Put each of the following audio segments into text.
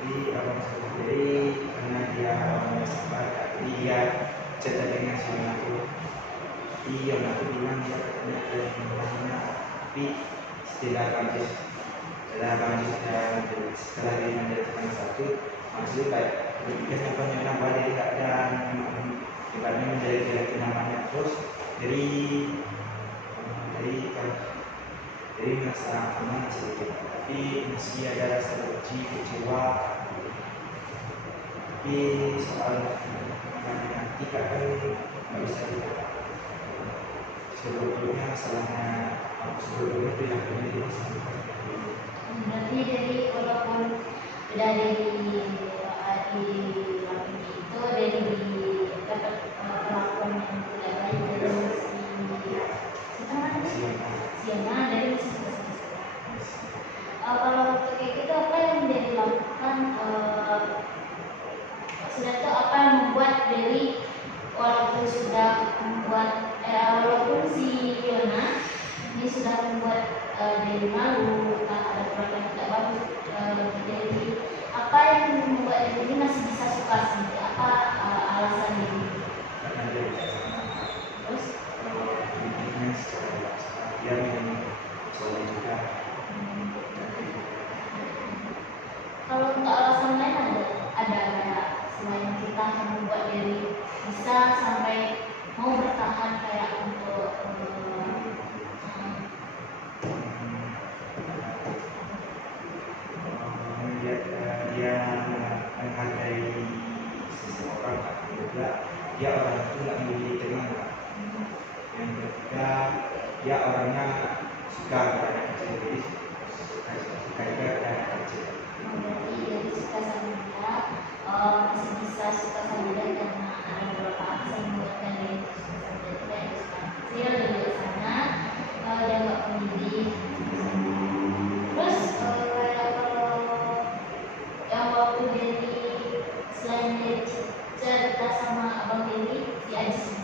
Jadi abang sendiri karena dia orangnya sabar, jadi dia cerita dengan si Yonaku. Jadi Yonaku bilang dia katanya ada yang namanya, tapi setelah setelah dia menjadikan satu maksud kayak ketika sampai nambah jadi tak ada ibaratnya menjadi namanya terus dari merasa aman sedikit, tapi masih ada rasa benci, kecewa. Tapi soal nanti kan nggak bisa dikatakan. Sebetulnya masalahnya sebetulnya perilakunya dia sama. Berarti dari walaupun dari itu dari dapat perlakuan yang tidak baik dari Siana dari kalau untuk kayak gitu apa yang dia lakukan sudah tahu apa yang membuat Dewi walaupun sudah membuat walaupun si Fiona ini sudah membuat Dewi malu, tak ada perlakuan tidak bagus Dewi, apa yang membuat Dewi ini masih bisa suka sendiri, apa alasan Dewi? Karena dia bijaksana. Terus bikinnya secara dewasa, dia memang soleh juga. Kalau untuk alasan lain ada kayak selain kita yang membuat Dewi bisa sampai mau bertahan kayak untuk dia menghargai seseorang, juga dia orang itu nggak memiliki teman. Yang ketiga dia orangnya suka anak kecil, jadi suka juga anak kecil. berarti Dewi suka sama dia, masih bisa suka sama dia karena ada beberapa alasan yang membuatkan Dewi suka sama dia, kayak dia suka kecil, dia bijaksana, dia nggak pemilih. Terus kayak kalau yang waktu Dewi selain Dewi cerita sama abang Dewi si Ajis,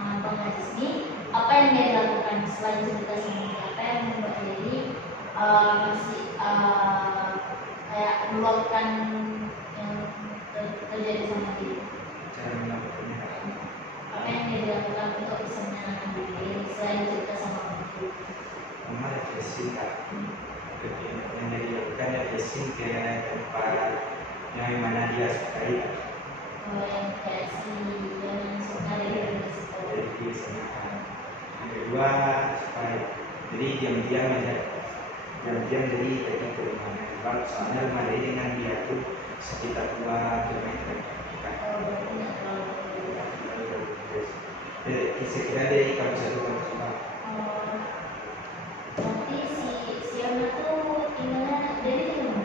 abang Ajis ini apa yang dia lakukan selain cerita sama dia, apa yang membuat Dewi masih kayak meluapkan yang terjadi sama dia, Cara melakukannya apa yang dia lakukan untuk bisa menenangkan diri selain cerita sama abang Dewi? mama refreshing kak. Yang dia lakukan refreshing ke tempat yang mana dia sukai. Yang kayak si yang suka dari Jadi yang kedua supaya jadi diam-diam jadi ke rumahnya. Soalnya rumah dia dengan dia tuh sekitar 2 kilometer. Sekira dari kampus satu kampus dua. Berarti si Yana tuh tinggalnya dari mana?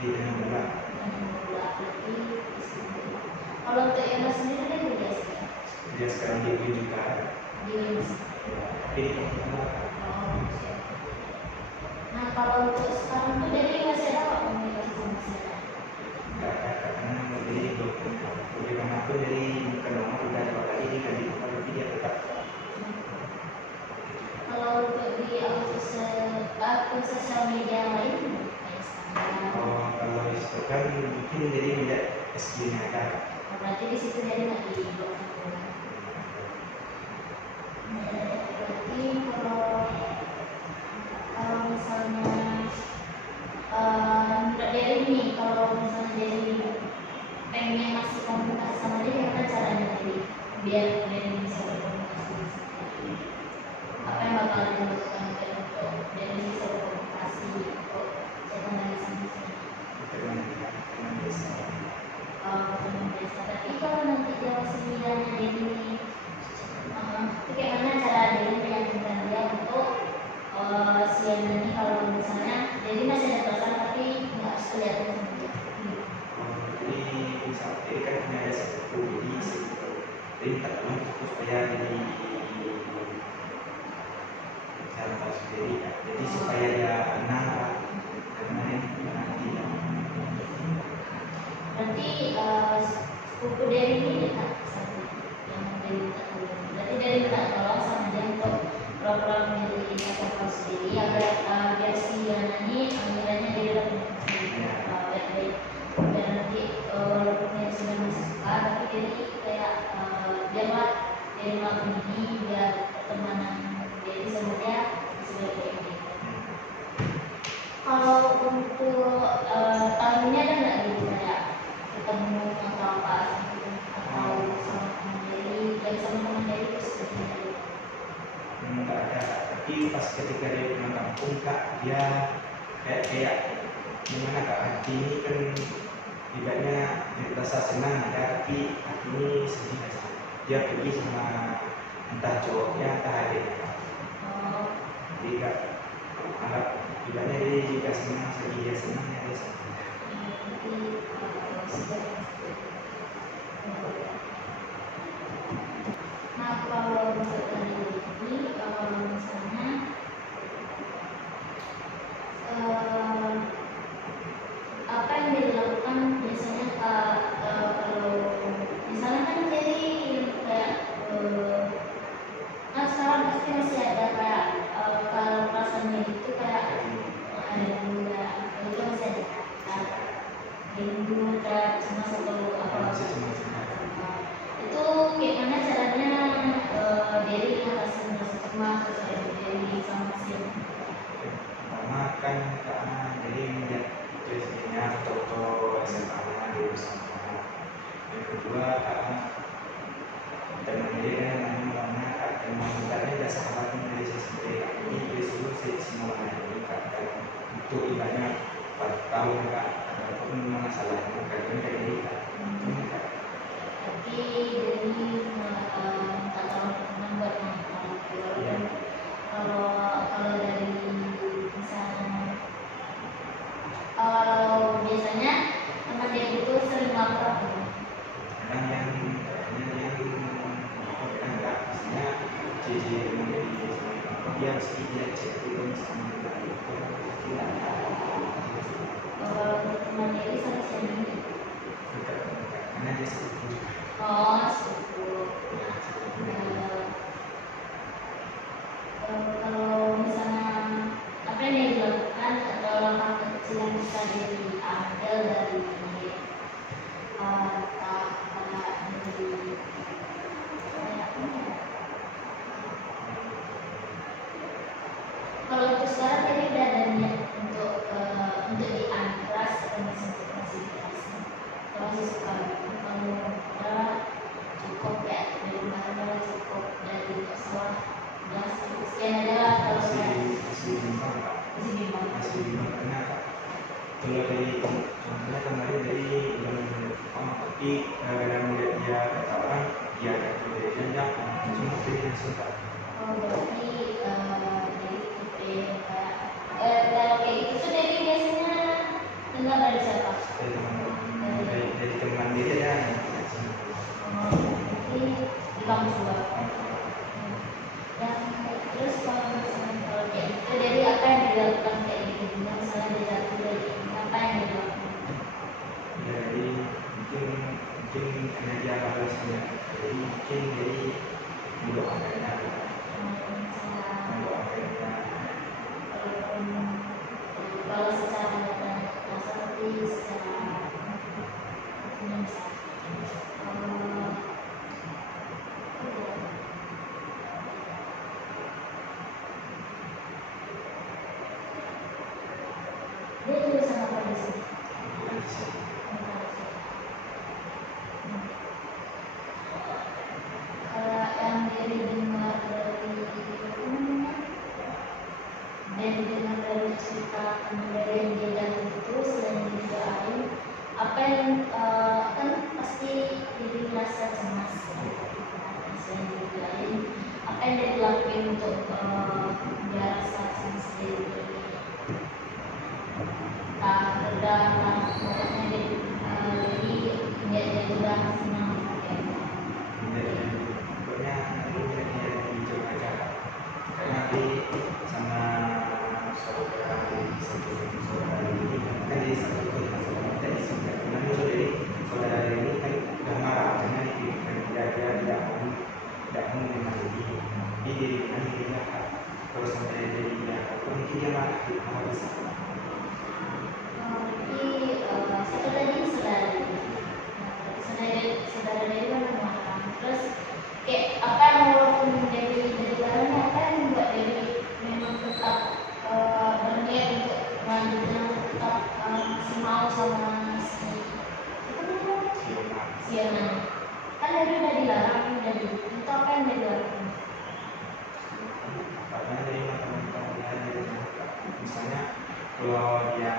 Di Tanjung Bula. Kalau untuk Yana sendiri dia kuliah sekarang? Dia sekarang di UI juga. Di UINS. Tapi di kampus dua. Nah kalau untuk sekarang tuh dari masih ada apa komunikasi sama si Yana? Enggak ada karena mau jadi dokter. Bagaimana pun jadi bukan nomor udah dua kali diganti nomor, tapi dia tetap. Kalau untuk di akun sosial media lain kayak Instagram. Kalau Instagram mungkin jadi tidak SG-nya ada. Berarti di situ dia nggak di blok. Berarti kalau misalnya menurut Dery nih, kalau misalnya Dery pengen masih komunikasi sama dia, gimana caranya Dery biar Dery bisa berkomunikasi? Apa yang bakal dilakukan untuk Dery bisa berkomunikasi untuk cerita lagi sama dia? Teman biasa. Tapi kalau nanti dia masih bidangnya Dery nih, itu kayak mana cara Dery meyakinkan dia untuk si Yana ini kalau misalnya Dery masih ada perasaan tapi nggak harus kelihatan sama dia. Jadi misalnya ini kan hanya ada satu, jadi tak tahu supaya jadi cara tahu sendiri. Jadi supaya dia tenang lah, karena nanti. Berarti sepupu Dery ini dekat sama yang Dery minta tolong. Berarti Dery minta tolong sama dia untuk pura-pura menjadi sendiri agar biar si Yana ini kiranya Dery dapat baik-baik. sama dia sebagai ini. Kalau untuk tahun ini ada nggak gitu kayak ketemu atau apa gitu, atau sama teman dari teman dari terus gitu? Enggak ada, tapi pas ketika dia pulang kampung kak, dia kayak gimana kak, hati ini kan ibaratnya rasa senang ada, tapi hati ini sedih aja. Dia pergi sama entah cowoknya entah adiknya kak. Oh, Jadi kak anggap ibaratnya dia juga senang, sedih dia senang ya dia senang. berarti sudah. Nah, kalau untuk dari ini, kalau misalnya apa yang dilakukan biasanya kalau misalnya kan jadi kayak kan sekarang pasti masih ada kayak kalau rasanya itu kayak ada dua itu masih ada kayak rindu kayak cuma satu apa Masih cuma senang. itu gimana caranya dari ngatasin rasa cemas terus dari sama mesin. Pertama kan karena jadi melihat biasanya foto SMA-nya di bersama. Yang kedua karena teman dia kan namanya kak, teman bentarnya udah sahabat dari saya sendiri kak. Ini disuruh saya semuanya ini kak, dan untuk ibaratnya 4 tahun kak, apapun masalahnya kalian dari ini kak. Ini kak. Tapi dari minta tolong teman buat nonton Iya. kalau kalau dari misalnya kalau biasanya teman dia itu sering lapor Kadang yang kan enggak, maksudnya JJ menjadi dia mesti dia cek dulu sama tidak kalau untuk teman dia itu sama siapa karena dia seperti oh sepupu. Kalau misalnya apa yang dilakukan atau langkah kecil yang bisa diambil dari kalau untuk sekarang tadi udah ada niat untuk diantras atau konsentrasi. Kalau masih suka kalau udah cukup ya dari mana cukup dari sekolah udah sekian aja lah kalau masih bimbang Pak. masih bimbang. Masih bimbang karena kalau dari contohnya kemarin dari Jepang, tapi dalam melihat dia kata orang dia ada kerjanya cuma pilih suka. Oh berarti dari tipe kalau kayak gitu tuh dari biasanya dengar dari siapa? Dari teman dia ya. Oh berarti di kampus juga. Yang terus kalau misalnya kalau kayak gitu dari apa yang dilakukan kayak gitu misalnya dia jatuh dari apa yang dilakukan? Dari mungkin karena dia balasnya, jadi mungkin dari mendoakannya, Kalau secara dasar tapi secara bisa dia jurusan apa di sini? Yang dari dengar dari cerita teman dari yang dia jatuh itu selain didoain apa yang kan pasti jadi rasa cemas selain didoain apa yang dia lakuin untuk biar rasa cemas diri tak udah pokoknya jadi dia udah senang pokoknya dia di Jogja karena di sama saudara ini kan di satu kota dari Sunda. Namun dari saudara ini kan udah marah karena dia tidak mau memahami dia jadi dia kalau sampai jadi dia mungkin dia marah di mana bisa. Siapa tadi saudara dari mana terus kayak apa yang walaupun dari barangnya apa yang membuat dari misalnya kalau dia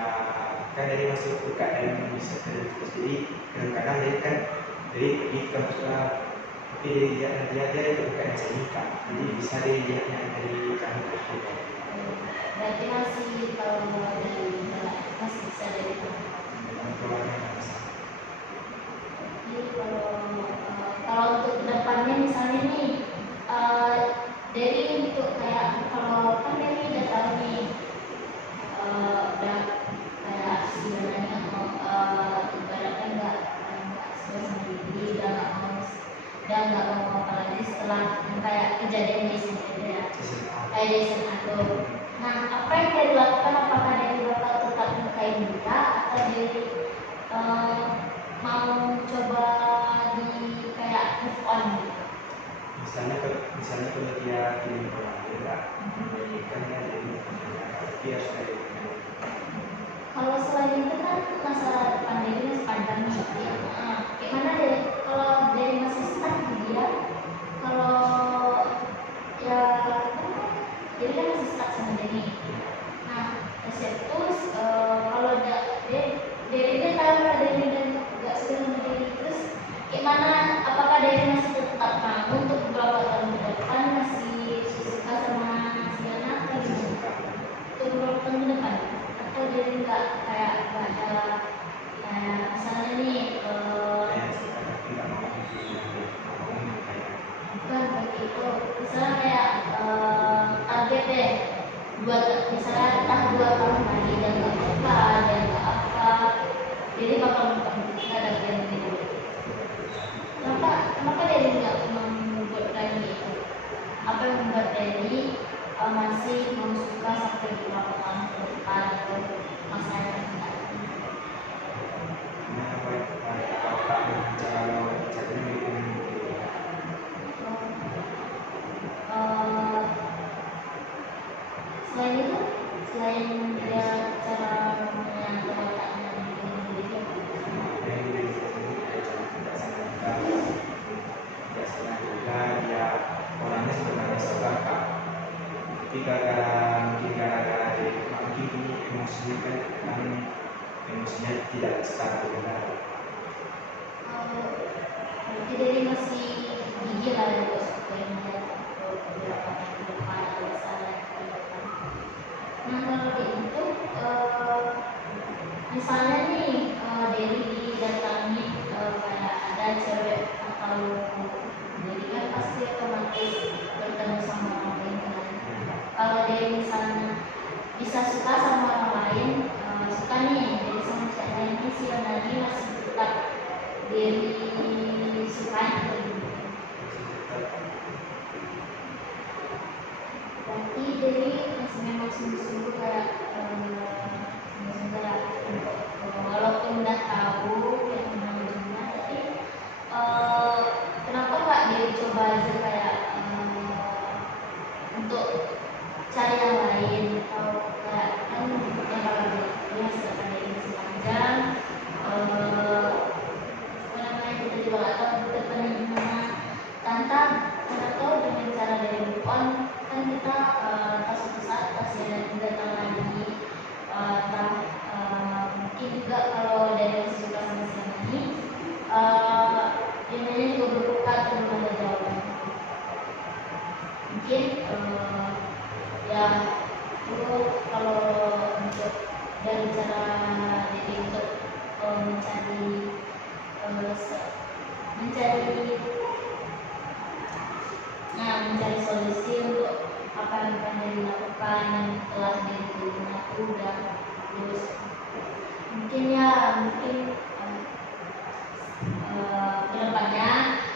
kan dari masuk UKM bisa terus, jadi kadang-kadang dia kan dari di kampus tapi dia itu UKM SMK, jadi bisa dilihatnya dari kampus juga. Berarti masih kalau dari masih bisa dari Dalam keluarnya bisa. Jadi kalau untuk kedepannya misalnya nih dari untuk kayak kalau kan dari udah tahu nih udah kayak sebenarnya mau ibaratnya nggak sudah sendiri udah nggak mau apa lagi setelah yang kayak kejadian di sini ya kayak di sana tuh. Nah, apa yang dia lakukan, apakah dari bakal tetap nikahin kita atau dari mau coba di kayak move on gitu? Misalnya kalau dia kirim orang enggak memberikan ya jadi tapi harus dari Kalau selain itu kan masa depan diri masih panjang nih. Gimana deh kalau dari masih stuck di dia? Kalau ya jadi kan masih stuck sama Denny. Nah, reseptus kalau dia tahu kalau Denny dan nggak suka sama Denny, terus gimana? Apakah Denny masih tetap mau untuk beberapa tahun ke depan masih suka sama si anak atau gimana? Untuk beberapa tahun ke depan? Atau Denny nggak kayak nggak ada kayak misalnya nih bukan begitu, misalnya kayak target deh misalnya entah 2 tahun lagi dan nggak suka dan nggak apa, jadi bakal kita ada yang gitu. Kenapa dari nggak membuat Dani itu? Apa yang membuat Dani masih mau suka sampai beberapa tahun ke depan atau masa yang akan datang? Selain itu, selain dia cara menyentuh otaknya bikin diri, dia orangnya sebenarnya serakah, tapi gara-gara dia mungkin ini emosinya kan emosinya tidak stabil benar. berarti dari masih gigi lah ya bos, yang melihat beberapa tahun ke depan atau misalnya ke depan. Nah kalau itu misalnya nih dari didatangi kayak ada cewek atau jadi kan pasti otomatis bertemu sama orang lain kan. Kalau dari misalnya bisa suka sama orang lain, suka nih dari sama cewek lain ini si Nani masih tetap diri sukai atau gimana? Berarti dari masih memang sungguh-sungguh kayak walaupun udah tahu yang ujung-ujungnya, tapi kenapa nggak dia coba aja kayak untuk cari yang lain atau kayak kan yang kalau dia masih akan dari masih panjang, apa namanya kita juga nggak tahu depannya gimana. Kenapa dengan cara dari move on kan kita pas suatu saat pasti ada datang lagi, mungkin juga kalau dari yang suka sama siapa ini jadinya juga berbuka belum ada jawaban. Mungkin ya itu kalau untuk dari cara jadi untuk mencari solusi untuk apa yang akan dilakukan yang telah diterima itu udah terus mungkin kedepannya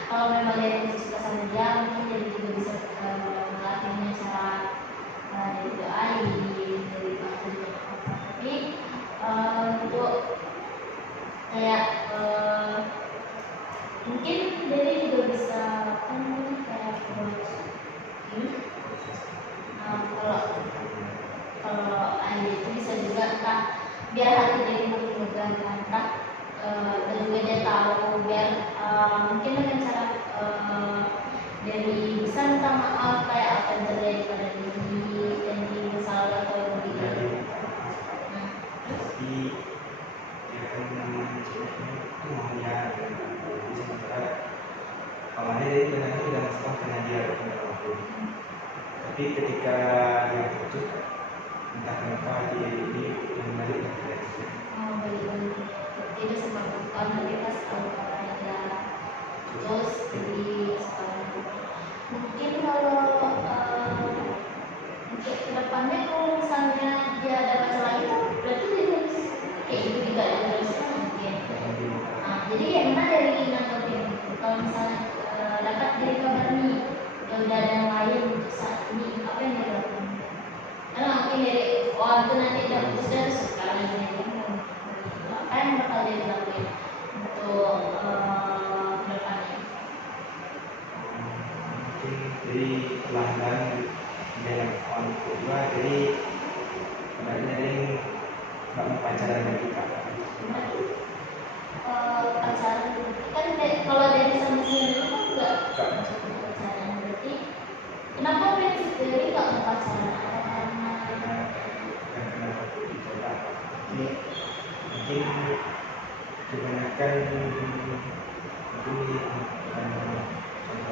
kalau memang dia suka sama dia mungkin jadi juga bisa melatihnya cara dari doain dari bantu tapi untuk kayak mungkin dari juga bisa kan kayak ini kalau itu bisa juga kan biar hati dari makin lega kan dan juga dia tahu biar mungkin dengan cara dari bisa minta maaf kayak apa yang terjadi pada diri dan di masa lalu atau di jadi ya kan namanya ceweknya itu mau ya jadi sementara kawannya dari benar udah masalah karena dia bukan aku, tapi ketika dia putus entah kenapa dia ini yang balik lagi dari situ. Oh, balik tidak sempat karena dia pas tahu kalau ada terus jadi sekarang mungkin kalau untuk kedepannya kalau misalnya dia ada masalah itu berarti dia harus kayak gitu juga ya harusnya mungkin. Nah, jadi yang mana dari nanggapin kalau misalnya dapat dari kabar nih ya udah ada yang lain untuk saat ini apa yang dia lakukan? Karena mungkin dari itu nanti udah putus dan suka lagi apa yang bakal dia lakuin untuk kedepannya? Mungkin jadi pelanggan dalam kawan kedua jadi sebenarnya dia nggak mau pacaran lagi kak. Pacaran kan kalau dari sama sendiri kan enggak Kak, pacaran berarti kenapa dari sendiri nggak mau pacaran karena waktu dicoba ini mungkin kebanyakan mungkin contohnya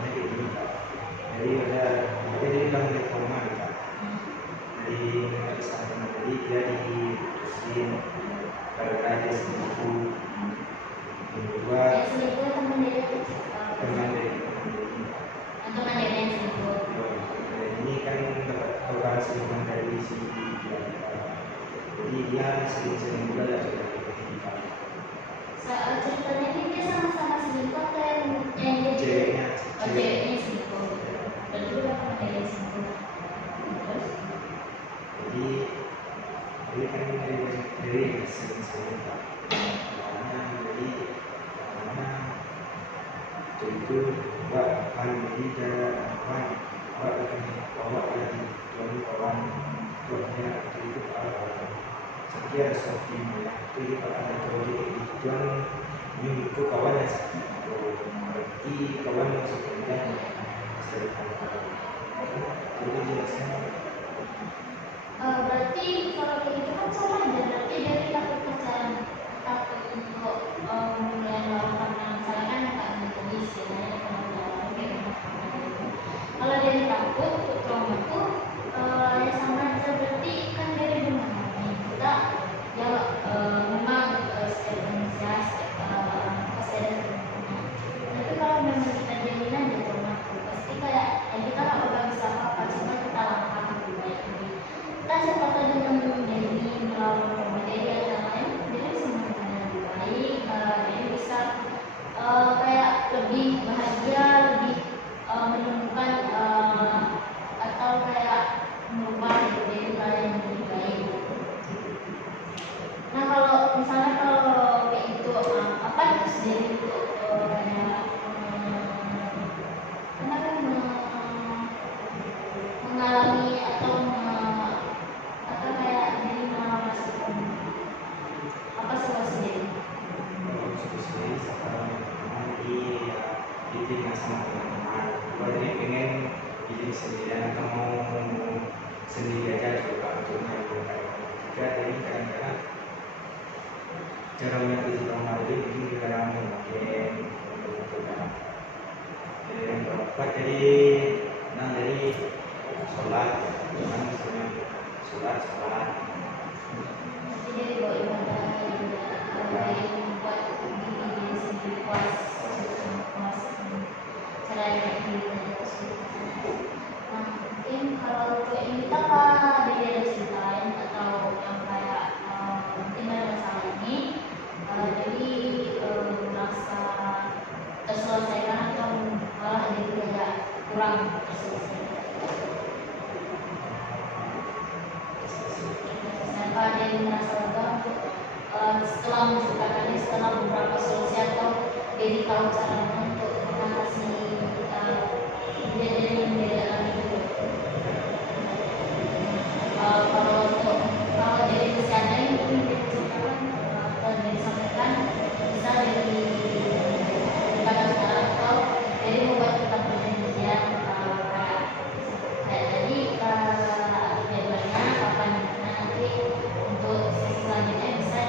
kayak gini kak, jadi ada dia bilang dari koma kak, dari nggak bisa sama jadi dia diputusin gara-gara dia selingkuh, yang kedua ya selingkuh teman dia teman dari teman dia yang selingkuh ini kan dapat kabar selingkuhan dari si dia, jadi dia sering-sering juga ya sudah kita soal ceritanya ini dia sama-sama selingkuh atau yang dia ceweknya ceweknya selingkuh berarti udah pernah dia yang selingkuh terus jadi kan dari sering-sering pak karena jadi karena itu mbak kan jadi mbak akan bawa lagi tuan kawan tuannya itu sekian seperti ya jadi kalau ada cowok jadi tuan ini itu kawan yang sakit berarti kawan yang sebenarnya serta jadi jelasnya berarti kalau kayak gitu kan sama aja berarti dari takut pacaran takut untuk mulai melakukan misalnya kan kak menjadi istilahnya kalau kayak kalau dari takut untuk trauma tuh ya sama aja berarti kan dari memahami kita ya memang setiap manusia setiap pasti ada kemungkinan tapi kalau memang kita jaminan dia trauma tuh pasti kayak ya kita nggak bakal bisa apa-apa cuma kita langkah lebih baik lagi kita siapa tahu dengan menjadi melalui materi yang lain jadi semuanya lebih baik jadi bisa kayak lebih bahagia lebih menemukan atau kayak merubah diri kalian yang lebih baik. Nah kalau misalnya kalau kayak gitu apa tips dari untuk kayak kenapa mengalami atau kayak jadi merasakan apa solusi dari kalau sendiri sekarang teman di tinggal sama teman-teman kalau jadi pengen bikin sendirian atau mau sendiri aja coba untuk juga jadi kadang-kadang cara melihat isi trauma itu mungkin kadang mungkin jadi yang keempat jadi sholat cuman misalnya sholat jadi dari bawa ibadah dari membuat diri sendiri puas cara yang nah mungkin kalau untuk yang kita apa dia ada ceritain atau yang kayak mungkin ada masalah ini jadi merasa terselesaikan atau malah jadi kayak kurang terselesaikan apa ada yang merasa lega setelah menceritakannya setelah beberapa solusi atau jadi tahu caranya untuk mengatasi kejadian yang beda lagi kalau dari kesehatan yang mungkin diceritakan atau disampaikan bisa dari kata sekarang atau dari membuat kita perjanjian kayak tadi jadwalnya kapan nanti untuk sesi selanjutnya bisa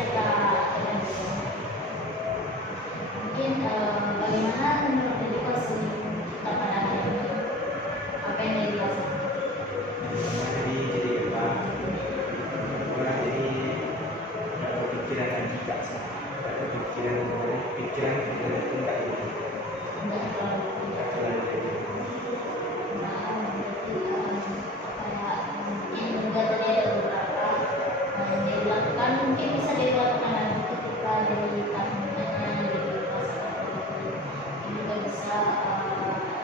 ada pikiran itu nggak gitu, Enggak terlalu nggak terlalu gitu. mungkin juga tadi ada beberapa yang dia dilakukan, mungkin bisa dilakukan lagi ketika dari tahunnya dari masa itu. Ini juga bisa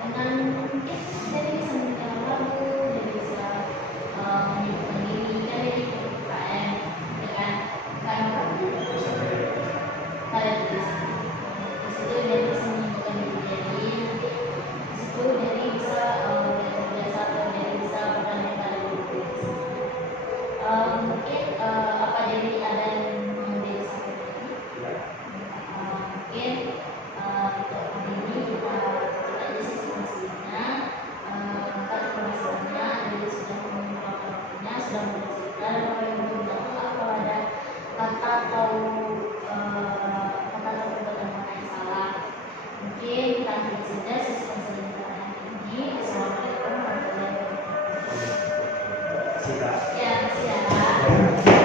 dengan mungkin jadi bisa menyewa lagu, jadi bisa menyibukkan diri kan dari UKM ya kan, karena Bisa kayak kayak di situ dia bisa menyibukkan diri, jadi nanti di situ jadi bisa terbiasa atau jadi bisa bertanya pada diri. Mungkin apa jadi ada yang mau disampaikan ini? ya, Mungkin untuk hari ini kita cerita aja sisi-sisinya. Kan informasinya dari sudah mengungkapkan waktunya, sudah bercerita, dan kalau yang belum tahu kalau ada kata atau perbuatan yang salah, mungkin kita akhiri saja sesi konseling hari ini. Assalamualaikum warahmatullahi wabarakatuh. siap. Ya, siap. Ya.